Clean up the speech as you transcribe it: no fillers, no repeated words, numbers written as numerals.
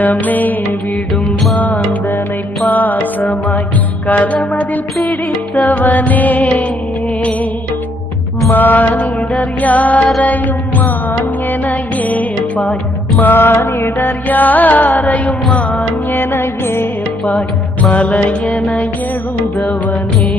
கரமே விடும் மாந்தனை பாசமாய் கரமதில் பிடித்தவனே மானிடர் யாரையும் மான் என ஏற்பாய் மானிடர் யாரையும் மான் என ஏற்பாய் மலையென எழுந்தவனே